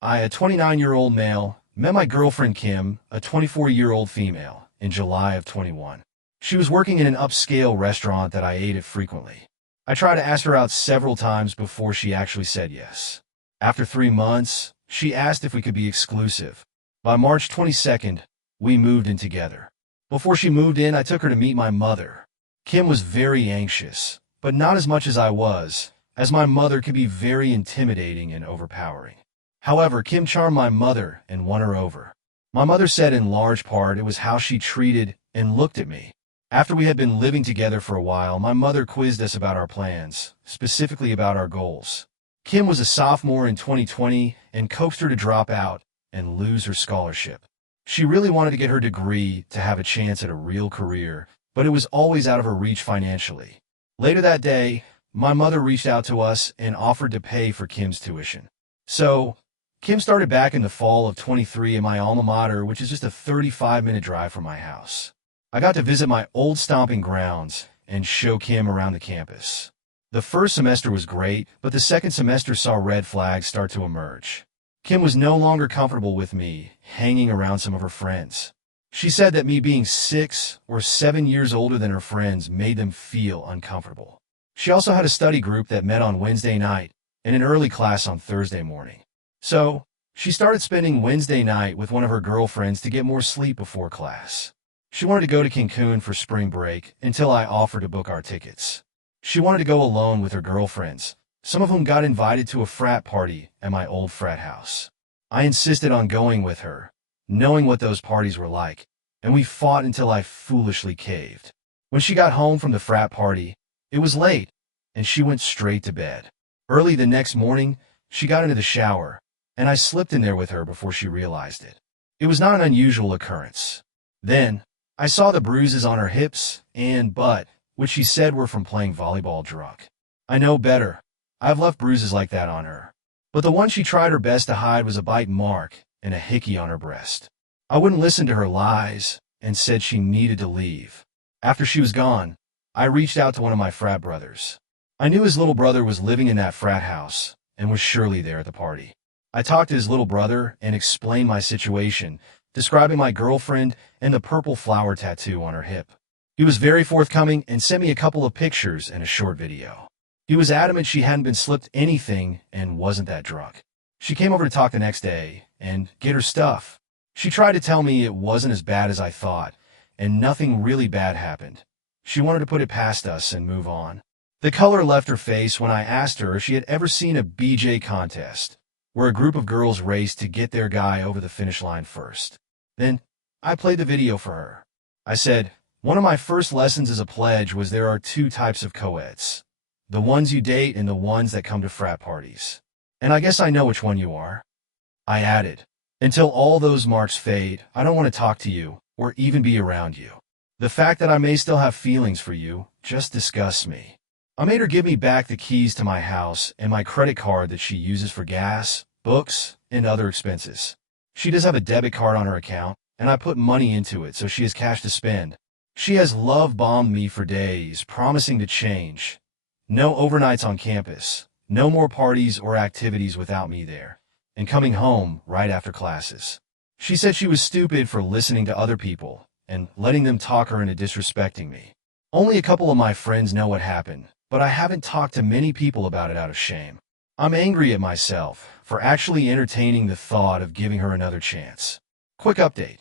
A 29-year-old male, met my girlfriend Kim, a 24-year-old female, in July of 21. She was working in an upscale restaurant that I ate at frequently. I tried to ask her out several times before she actually said yes. After 3 months, she asked if we could be exclusive. By March 22nd, we moved in together. Before she moved in, I took her to meet my mother. Kim was very anxious, but not as much as I was, as my mother could be very intimidating and overpowering. However, Kim charmed my mother and won her over. My mother said in large part it was how she treated and looked at me. After we had been living together for a while, my mother quizzed us about our plans, specifically about our goals. Kim was a sophomore in 2020 and coaxed her to drop out and lose her scholarship. She really wanted to get her degree to have a chance at a real career, but it was always out of her reach financially. Later that day, my mother reached out to us and offered to pay for Kim's tuition. So, Kim started back in the fall of 23 in my alma mater, which is just a 35-minute drive from my house. I got to visit my old stomping grounds and show Kim around the campus. The first semester was great, but the second semester saw red flags start to emerge. Kim was no longer comfortable with me hanging around some of her friends. She said that me being 6 or 7 years older than her friends made them feel uncomfortable. She also had a study group that met on Wednesday night and an early class on Thursday morning. So, she started spending Wednesday night with one of her girlfriends to get more sleep before class. She wanted to go to Cancun for spring break until I offered to book our tickets. She wanted to go alone with her girlfriends, some of whom got invited to a frat party at my old frat house. I insisted on going with her, knowing what those parties were like, and we fought until I foolishly caved. When she got home from the frat party, it was late, and she went straight to bed. Early the next morning, she got into the shower, and I slipped in there with her before she realized it. It was not an unusual occurrence. Then, I saw the bruises on her hips and butt, which she said were from playing volleyball drunk. I know better. I've left bruises like that on her. But the one she tried her best to hide was a bite mark and a hickey on her breast. I wouldn't listen to her lies and said she needed to leave. After she was gone, I reached out to one of my frat brothers. I knew his little brother was living in that frat house and was surely there at the party. I talked to his little brother and explained my situation, describing my girlfriend and the purple flower tattoo on her hip. He was very forthcoming and sent me a couple of pictures and a short video. He was adamant she hadn't been slipped anything and wasn't that drunk. She came over to talk the next day and get her stuff. She tried to tell me it wasn't as bad as I thought, and nothing really bad happened. She wanted to put it past us and move on. The color left her face when I asked her if she had ever seen a BJ contest, where a group of girls raced to get their guy over the finish line first. Then, I played the video for her. I said, one of my first lessons as a pledge was there are 2 types of co-eds. The ones you date and the ones that come to frat parties. And I guess I know which one you are. I added, until all those marks fade, I don't want to talk to you or even be around you. The fact that I may still have feelings for you just disgusts me. I made her give me back the keys to my house and my credit card that she uses for gas, books, and other expenses. She does have a debit card on her account, and I put money into it so she has cash to spend. She has love-bombed me for days, promising to change. No overnights on campus, no more parties or activities without me there, and coming home right after classes. She said she was stupid for listening to other people and letting them talk her into disrespecting me. Only a couple of my friends know what happened, but I haven't talked to many people about it out of shame. I'm angry at myself for actually entertaining the thought of giving her another chance. Quick update.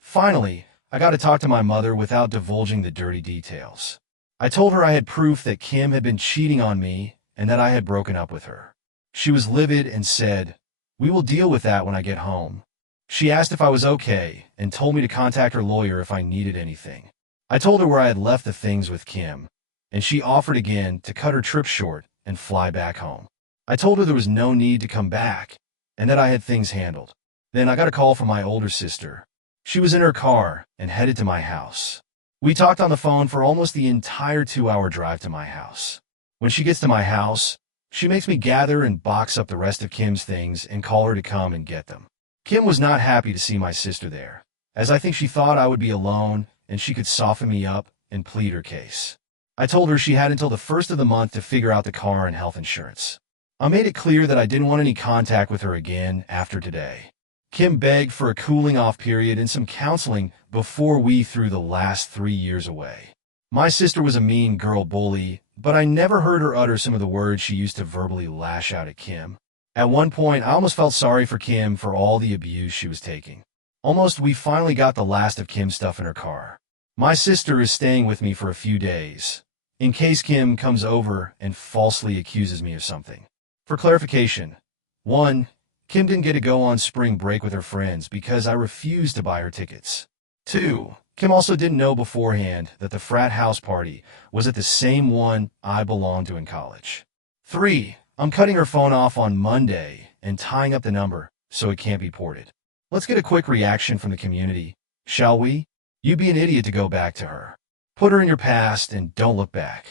Finally, I got to talk to my mother without divulging the dirty details. I told her I had proof that Kim had been cheating on me and that I had broken up with her. She was livid and said, "We will deal with that when I get home." She asked if I was okay and told me to contact her lawyer if I needed anything. I told her where I had left the things with Kim, and she offered again to cut her trip short and fly back home. I told her there was no need to come back and that I had things handled. Then I got a call from my older sister. She was in her car and headed to my house. We talked on the phone for almost the entire 2-hour drive to my house. When she gets to my house, she makes me gather and box up the rest of Kim's things and call her to come and get them. Kim was not happy to see my sister there, as I think she thought I would be alone and she could soften me up and plead her case. I told her she had until the first of the month to figure out the car and health insurance. I made it clear that I didn't want any contact with her again after today. Kim begged for a cooling-off period and some counseling before we threw the last 3 years away. My sister was a mean girl bully, but I never heard her utter some of the words she used to verbally lash out at Kim. At one point, I almost felt sorry for Kim for all the abuse she was taking. Almost we finally got the last of Kim's stuff in her car. My sister is staying with me for a few days, in case Kim comes over and falsely accuses me of something. For clarification, 1. Kim didn't get to go on spring break with her friends because I refused to buy her tickets. 2. Kim also didn't know beforehand that the frat house party was at the same one I belonged to in college. 3. I'm cutting her phone off on Monday and tying up the number so it can't be ported. Let's get a quick reaction from the community, shall we? You'd be an idiot to go back to her. Put her in your past and don't look back.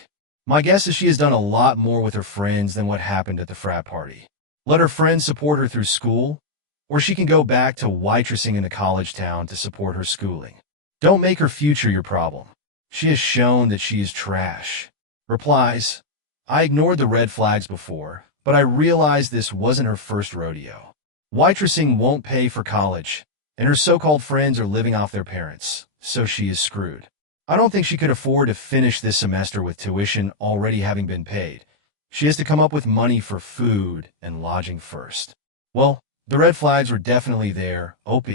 My guess is she has done a lot more with her friends than what happened at the frat party. Let her friends support her through school, or she can go back to waitressing in the college town to support her schooling. Don't make her future your problem. She has shown that she is trash. Replies: I ignored the red flags before, but I realized this wasn't her first rodeo. Waitressing won't pay for college, and her so-called friends are living off their parents, so she is screwed. I don't think she could afford to finish this semester with tuition already having been paid. She has to come up with money for food and lodging first. Well, the red flags were definitely there, OP.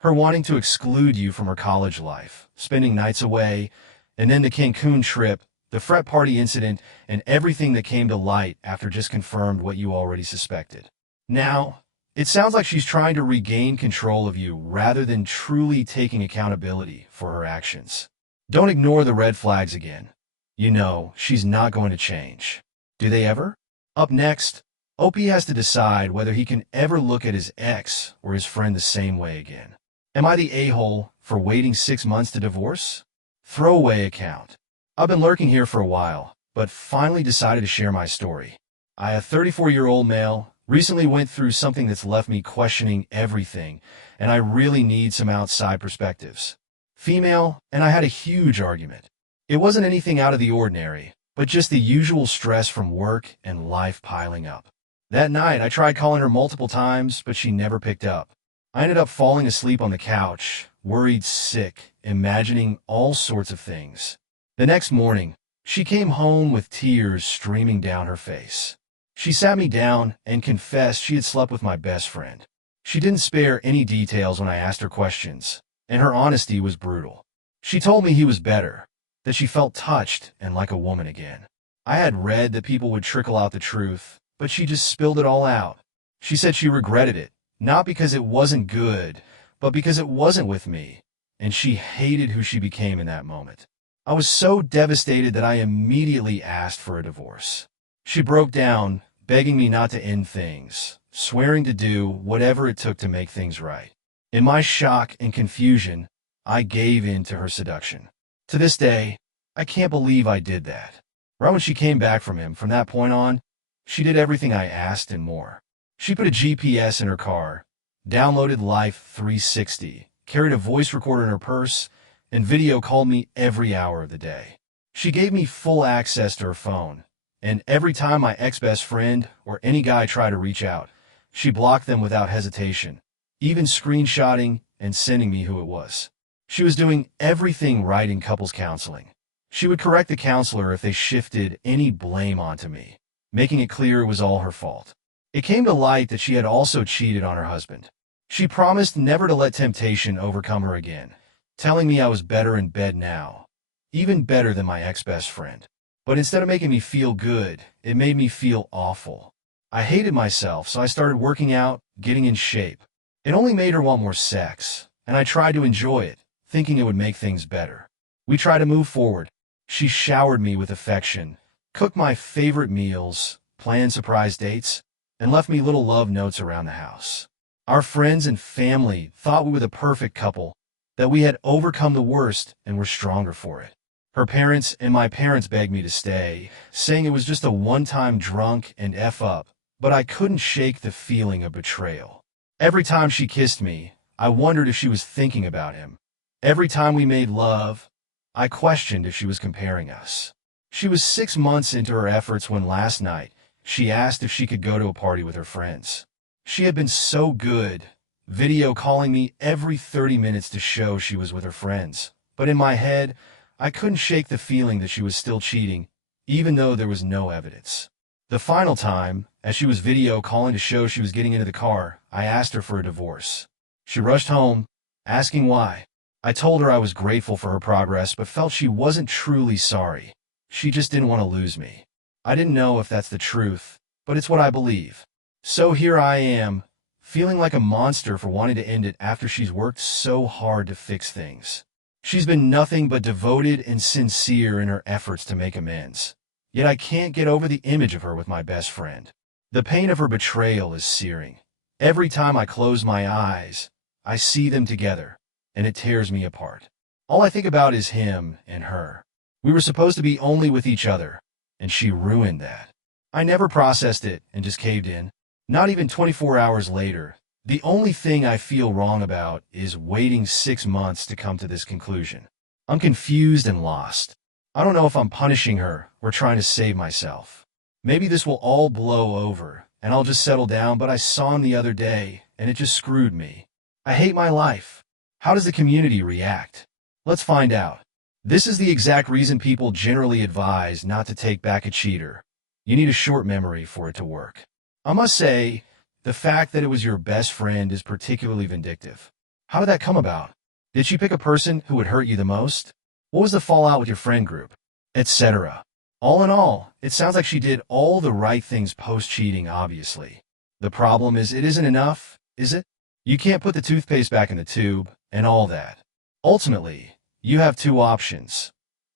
Her wanting to exclude you from her college life, spending nights away, and then the Cancun trip, the frat party incident, and everything that came to light after just confirmed what you already suspected. Now, it sounds like she's trying to regain control of you rather than truly taking accountability for her actions. Don't ignore the red flags again. You know, she's not going to change. Do they ever? Up next, Opie has to decide whether he can ever look at his ex or his friend the same way again. Am I the a-hole for waiting 6 months to divorce? Throwaway account. I've been lurking here for a while, but finally decided to share my story. I, a 34-year-old male, recently went through something that's left me questioning everything, and I really need some outside perspectives. Female, and I had a huge argument. It wasn't anything out of the ordinary, but just the usual stress from work and life piling up. That night, I tried calling her multiple times, but she never picked up. I ended up falling asleep on the couch, worried sick, imagining all sorts of things. The next morning, she came home with tears streaming down her face. She sat me down and confessed she had slept with my best friend. She didn't spare any details when I asked her questions, and her honesty was brutal. She told me he was better, that she felt touched and like a woman again. I had read that people would trickle out the truth, but she just spilled it all out. She said she regretted it, not because it wasn't good, but because it wasn't with me, and she hated who she became in that moment. I was so devastated that I immediately asked for a divorce. She broke down, begging me not to end things, swearing to do whatever it took to make things right. In my shock and confusion, I gave in to her seduction. To this day, I can't believe I did that. Right when she came back from him, from that point on, she did everything I asked and more. She put a GPS in her car, downloaded Life 360, carried a voice recorder in her purse, and video called me every hour of the day. She gave me full access to her phone, and every time my ex-best friend or any guy tried to reach out, she blocked them without hesitation, even screenshotting and sending me who it was. She was doing everything right in couples counseling. She would correct the counselor if they shifted any blame onto me, making it clear it was all her fault. It came to light that she had also cheated on her husband. She promised never to let temptation overcome her again, telling me I was better in bed now, even better than my ex-best friend. But instead of making me feel good, it made me feel awful. I hated myself, so I started working out, getting in shape. It only made her want more sex, and I tried to enjoy it, thinking it would make things better. We tried to move forward. She showered me with affection, cooked my favorite meals, planned surprise dates, and left me little love notes around the house. Our friends and family thought we were the perfect couple, that we had overcome the worst and were stronger for it. Her parents and my parents begged me to stay, saying it was just a one-time drunk and F up, but I couldn't shake the feeling of betrayal. Every time she kissed me, I wondered if she was thinking about him. Every time we made love, I questioned if she was comparing us. She was 6 months into her efforts when last night, She asked if she could go to a party with her friends. She had been so good, video calling me every 30 minutes to show she was with her friends. But in my head, I couldn't shake the feeling that she was still cheating, even though there was no evidence. The final time, as she was video calling to show she was getting into the car, I asked her for a divorce. She rushed home, asking why. I told her I was grateful for her progress, but felt she wasn't truly sorry. She just didn't want to lose me. I didn't know if that's the truth, but it's what I believe. So here I am, feeling like a monster for wanting to end it after she's worked so hard to fix things. She's been nothing but devoted and sincere in her efforts to make amends. Yet I can't get over the image of her with my best friend. The pain of her betrayal is searing. Every time I close my eyes, I see them together, and it tears me apart. All I think about is him and her. We were supposed to be only with each other, and she ruined that. I never processed it and just caved in. Not even 24 hours later, the only thing I feel wrong about is waiting 6 months to come to this conclusion. I'm confused and lost. I don't know if I'm punishing her or trying to save myself. Maybe this will all blow over, and I'll just settle down, but I saw him the other day, and it just screwed me. I hate my life. How does the community react? Let's find out. This is the exact reason people generally advise not to take back a cheater. You need a short memory for it to work. I must say, the fact that it was your best friend is particularly vindictive. How did that come about? Did she pick a person who would hurt you the most? What was the fallout with your friend group? Etc. All in all, it sounds like she did all the right things post-cheating, obviously. The problem is it isn't enough, is it? You can't put the toothpaste back in the tube, and all that. Ultimately, you have two options.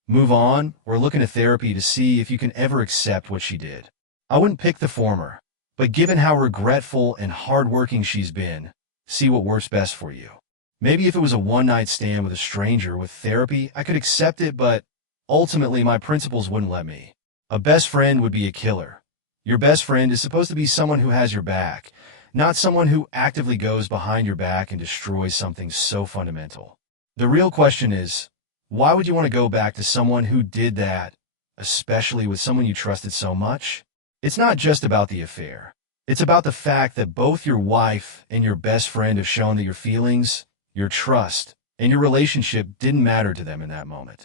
Move on, or look into therapy to see if you can ever accept what she did. I wouldn't pick the former, but given how regretful and hardworking she's been, see what works best for you. Maybe if it was a one-night stand with a stranger with therapy, I could accept it, but ultimately my principles wouldn't let me. A best friend would be a killer. Your best friend is supposed to be someone who has your back, not someone who actively goes behind your back and destroys something so fundamental. The real question is, why would you want to go back to someone who did that, especially with someone you trusted so much? It's not just about the affair. It's about the fact that both your wife and your best friend have shown that your feelings, your trust, and your relationship didn't matter to them in that moment.